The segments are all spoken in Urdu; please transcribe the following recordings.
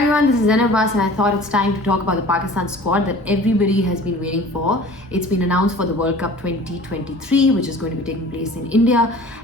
everyone, this is Zainab Abbas and I thought it's time to talk about the Pakistan squad that everybody has been waiting for. It's been announced for the World Cup 2023 which is going to be taking place in India,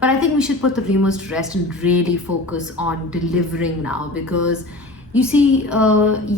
But I think we should put the rumors to rest and really focus on delivering now, because you see,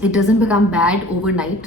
It doesn't become bad overnight.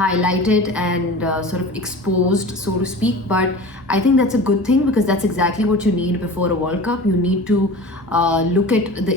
highlighted and sort of exposed, so to speak, but I think that's a good thing because that's exactly what you need before a World Cup. You need to look at the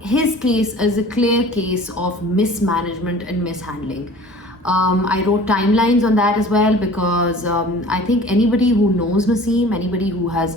his case is a clear case of mismanagement and mishandling. I wrote timelines on that as well because I think anybody who knows Naseem, anybody who has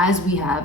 as we have,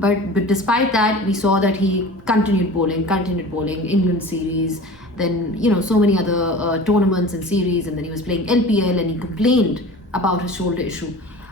But despite that, we saw that he continued bowling, England series, then so many other tournaments and series, and then he was playing LPL and he complained about his shoulder issue.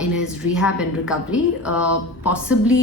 in his rehab and recovery. Possibly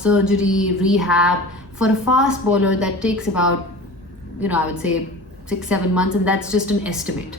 surgery, rehab, for a fast bowler that takes about I would say 6-7 months, and that's just an estimate.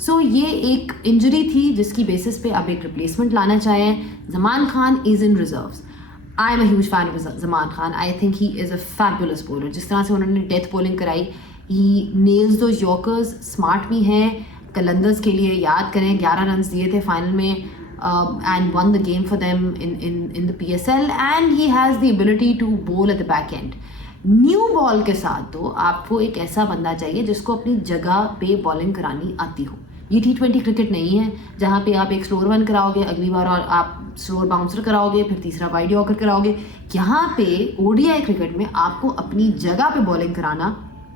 سو یہ ایک انجری تھی جس کی بیسس پہ اب ایک ریپلیسمنٹ لانا چاہیں. Zaman Khan is in reserves. I am a huge fan of Zaman Khan. I think he is a fabulous bowler. جس طرح سے انہوں نے ڈیتھ بولنگ کرائی, he nails those yorkers. Smart بھی ہیں. قلندرز کے لیے یاد کریں 11 رنز دیے تھے فائنل میں, and won the game for them in the PSL, and he has the ability to bowl at the back end. New ball کے ساتھ تو آپ کو ایک ایسا بندہ چاہیے جس کو اپنی جگہ پہ بالنگ کرانی آتی ہو. یہ T20 کرکٹ نہیں ہے جہاں پہ آپ ایک سلور ون کراؤ گے, اگلی بار اور آپ سلور باؤنسر کراؤ گے, پھر تیسرا وائڈ یارکر کراؤ گے. یہاں پہ ODI کرکٹ میں آپ کو اپنی جگہ پہ بالنگ کرانا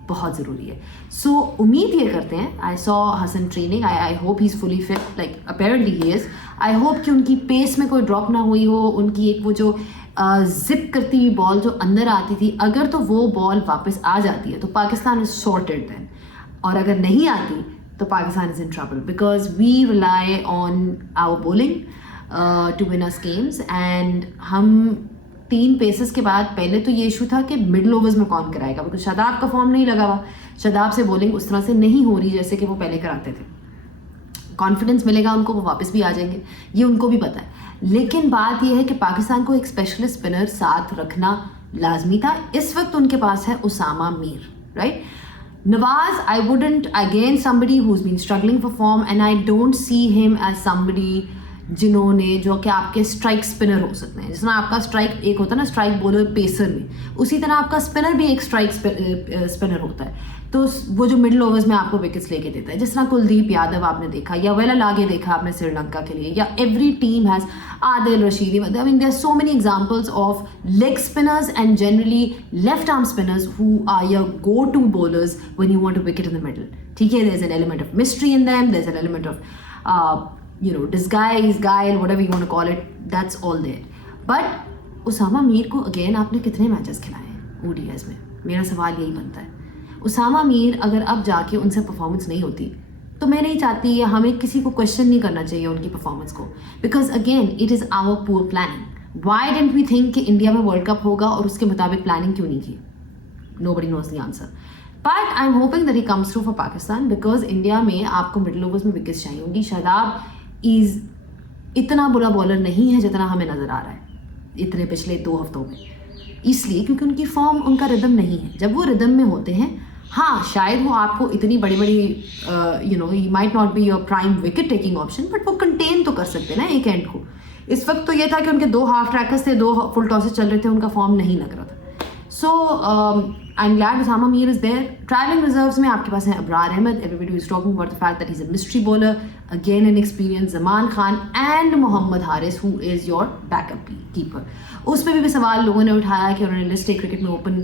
بہت ضروری ہے. سو امید یہ کرتے ہیں, I saw Hassan training, I hope he is fully fit, like apparently he is. I hope کہ ان کی پیس میں کوئی ڈراپ نہ ہوئی ہو. ان کی ایک وہ جو زپ کرتی ہوئی بال جو اندر آتی تھی, اگر تو وہ بال واپس آ جاتی ہے تو پاکستان از سارٹیڈ دین, اور اگر نہیں آتی تو Pakistan is in trouble, because we rely on our bowling to win us games. And ہم 3 پیسز کے بعد پہلے تو یہ ایشو تھا کہ مڈل اوورز میں کون کرائے گا, بیکاز شاداب کا فارم نہیں لگا ہوا. شاداب سے بولنگ اس طرح سے نہیں ہو رہی جیسے کہ وہ پہلے کراتے تھے. کانفیڈنس ملے گا ان کو, وہ واپس بھی آ جائیں گے, یہ ان کو بھی پتہ ہے. لیکن بات یہ ہے کہ پاکستان کو ایک اسپیشلسٹ اسپنر ساتھ رکھنا لازمی تھا. اس وقت ان کے پاس ہے Usama Mir, right. Nawaz, I wouldn't, again somebody who's been struggling for form, and I don't see him as somebody جنہوں نے جو کہ آپ کے اسٹرائک اسپنر ہو سکتے ہیں. جس طرح آپ کا اسٹرائک ایک ہوتا ہے نا اسٹرائک بولر پیسر میں, اسی طرح آپ کا اسپنر بھی ایک اسٹرائک اسپنر ہوتا ہے. تو وہ جو مڈل اوورز میں آپ کو وکٹس لے کے دیتا ہے, جس طرح کلدیپ یادو آپ نے دیکھا, یا ویلا لاگے دیکھا آپ نے سری لنکا کے لیے, یا every team has Adil Rashidi. I mean there are so many examples of leg spinners and generally left arm spinners who are your go-to bowlers when you want to wicket in the middle. ٹھیک ہے, there's an element of mystery in them, there's an element of disguise, guile, whatever you want to call it, that's all there. But Usama میر کو اگین آپ نے کتنے میچز کھلائے ہیں ODIs میں؟ میرا سوال یہی بنتا ہے. اسامہ میر اگر اب جا کے ان سے پرفارمنس نہیں ہوتی تو میں نہیں چاہتی, یا ہمیں کسی کو کوشچن نہیں کرنا چاہیے ان کی پرفارمنس کو, because again it is our poor planning. Why didn't we think کہ انڈیا میں ورلڈ کپ ہوگا اور اس کے مطابق پلاننگ کیوں نہیں کی؟ Nobody knows the answer. But I am hoping that he comes through for Pakistan, because India میں آپ کو مڈل اوورز میں وکٹس چاہیے ہوں گی. شاداب از اتنا برا بالر نہیں ہے جتنا ہمیں نظر آ رہا ہے اتنے پچھلے 2 ہفتوں میں, اس لیے کیونکہ ان کی فارم, ان کا ردم نہیں ہے. جب وہ ردم میں ہوتے ہیں, ہاں شاید وہ آپ کو اتنی بڑی ہی might not be your prime wicket taking option, but وہ کنٹین تو کر سکتے ہیں نا ایک اینڈ کو. اس وقت تو یہ تھا کہ ان کے 2 ہاف ٹریکرز تھے, 2 فل ٹاسز چل رہے تھے, ان کا فارم نہیں لگ رہا تھا. So I am glad Usama Mir is there. Travelling reserves میں آپ کے پاس ہیں Abrar Ahmed. Everybody is talking about the fact that he is a mystery bowler, again in experience. Zaman Khan and Muhammad Haris who is your backup keeper. اس پہ بھی سوال لوگوں نے اٹھایا کہ انہوں نے لسٹ کرکٹ میں اوپن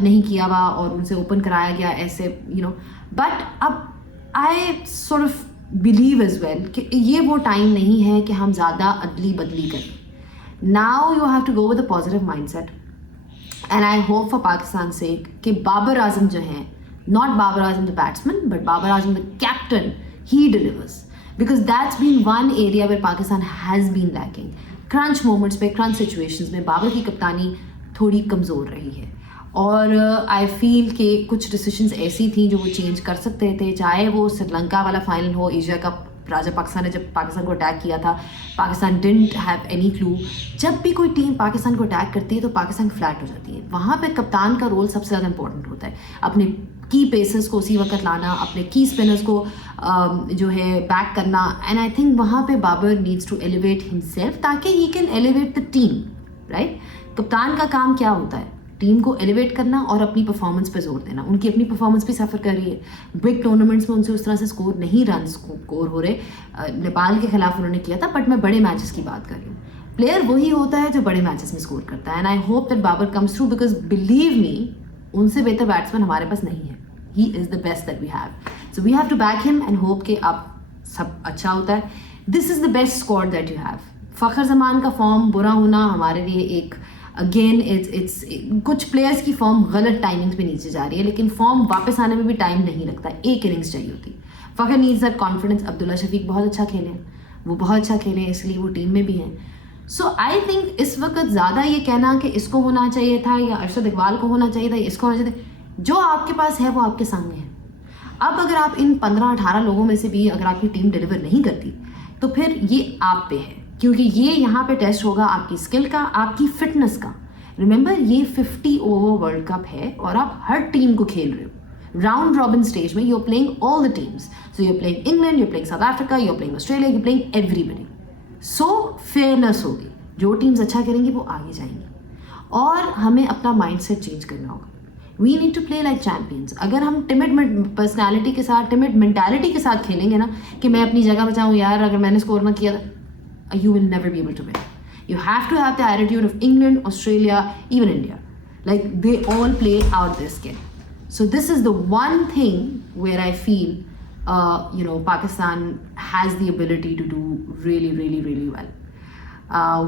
نہیں کیا ہوا اور ان سے اوپن کرایا گیا ایسے, بٹ اب I sort of believe as well کہ یہ وہ ٹائم نہیں ہے کہ ہم زیادہ ادلی بدلی کریں. Now you have to go with a positive mindset, and I hope for Pakistan sake کہ بابر اعظم جو ہیں, not Babar Azam the batsman but Babar Azam the captain, he delivers, because that's been one area where Pakistan has been lacking. Crunch moments پہ, کرنچ سچویشنز میں بابر کی کپتانی تھوڑی کمزور رہی ہے, اور آئی فیل کہ کچھ ڈیسیشنز ایسی تھیں جو وہ چینج کر سکتے تھے. چاہے وہ سری لنکا والا فائنل ہو, ایشیا کپ راجا پاکستان نے جب پاکستان کو اٹیک کیا تھا, Pakistan didn't have any clue. جب بھی کوئی ٹیم پاکستان کو اٹیک کرتی ہے تو پاکستان فلیٹ ہو جاتی ہے. وہاں پہ کپتان کا رول سب سے زیادہ امپورٹنٹ ہوتا ہے, اپنے کی پیسز کو اسی وقت لانا, اپنے کی اسپنرز کو جو ہے بیک کرنا. اینڈ آئی تھنک وہاں پہ Babar needs to elevate himself تاکہ he can elevate the team, right. کپتان کا کام کیا ہوتا ہے؟ ٹیم کو ایلیویٹ کرنا اور اپنی پرفارمنس پہ زور دینا. ان کی اپنی پرفارمنس بھی سفر کر رہی ہے. بگ ٹورنامنٹس میں ان سے اس طرح سے اسکور نہیں رنس اسکور ہو رہے. نیپال کے خلاف انہوں نے کیا تھا, بٹ میں بڑے میچز کی بات کر رہی ہوں. پلیئر وہی ہوتا ہے جو بڑے میچز میں اسکور کرتا ہے, and I hope that Babar comes through, because believe me ان سے بہتر بیٹسمین ہمارے پاس نہیں ہے. He is the best that we have, so we have to back him and hope کہ اب سب اچھا ہوتا ہے. This is the best squad that you have. Fakhar Zaman کا فارم برا ہونا ہمارے لیے ایک اگین اٹس کچھ پلیئرس کی فارم غلط ٹائمنگس پہ نیچے جا رہی ہے, لیکن فارم واپس آنے میں بھی ٹائم نہیں لگتا, ایک اننگس چاہیے ہوتی. فخر نیڈز دیٹ کانفیڈنس. عبداللہ شفیق بہت اچھا کھیلے ہیں, وہ بہت اچھا کھیلے ہیں, اس لیے وہ ٹیم میں بھی ہیں. سو آئی تھنک اس وقت زیادہ یہ کہنا کہ اس کو ہونا چاہیے تھا یا ارشد اقبال کو ہونا چاہیے تھا, اس کو ہونا چاہیے تھا, جو آپ کے پاس ہے وہ آپ کے سامنے ہے. اب اگر آپ ان 15-18 لوگوں میں سے بھی اگر آپ کی ٹیم ڈیلیور نہیں کرتی تو پھر یہ آپ پہ ہے, کیونکہ یہ یہاں پہ ٹیسٹ ہوگا آپ کی اسکل کا, آپ کی فٹنس کا. ریممبر یہ 50 اوور ورلڈ کپ ہے اور آپ ہر ٹیم کو کھیل رہے ہو. راؤنڈ رابن اسٹیج میں you are playing all the teams. So you are playing England, you are playing South Africa, you are playing Australia, you are playing everybody. So fairness ہوگی, جو ٹیمز اچھا کریں گی وہ آگے جائیں گی. اور ہمیں اپنا مائنڈ سیٹ چینج کرنا ہوگا. We need to play like champions. اگر ہم ٹمڈ پرسنالٹی کے ساتھ, ٹمڈ مینٹالٹی کے ساتھ کھیلیں گے نا کہ میں اپنی جگہ پہ جاؤں, یار اگر میں نے اسکور نہ کیا, you will never be able to win. You have to have the attitude of England, Australia, even India. Like they all play out their skin. So this is the one thing where I feel, Pakistan has the ability to do really, really, really well.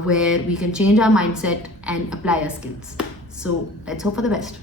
Where we can change our mindset and apply our skills. So let's hope for the best.